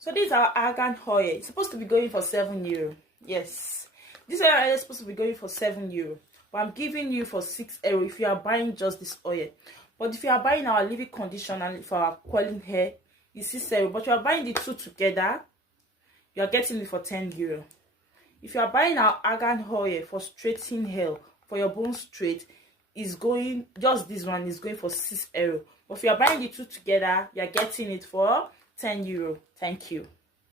So this is our argan oil. It's supposed to be going for €7. Yes, this oil is supposed to be going for €7, but I'm giving you for €6 if you are buying just this oil. But if you are buying our living condition and for our curling hair, it's €6. But you are buying the two together, you are getting it for €10. If you are buying our argan oil for straightening hair, for your bone straight, is going, just this one is going for €6. But if you are buying the two together, you are getting it for €10. Thank you.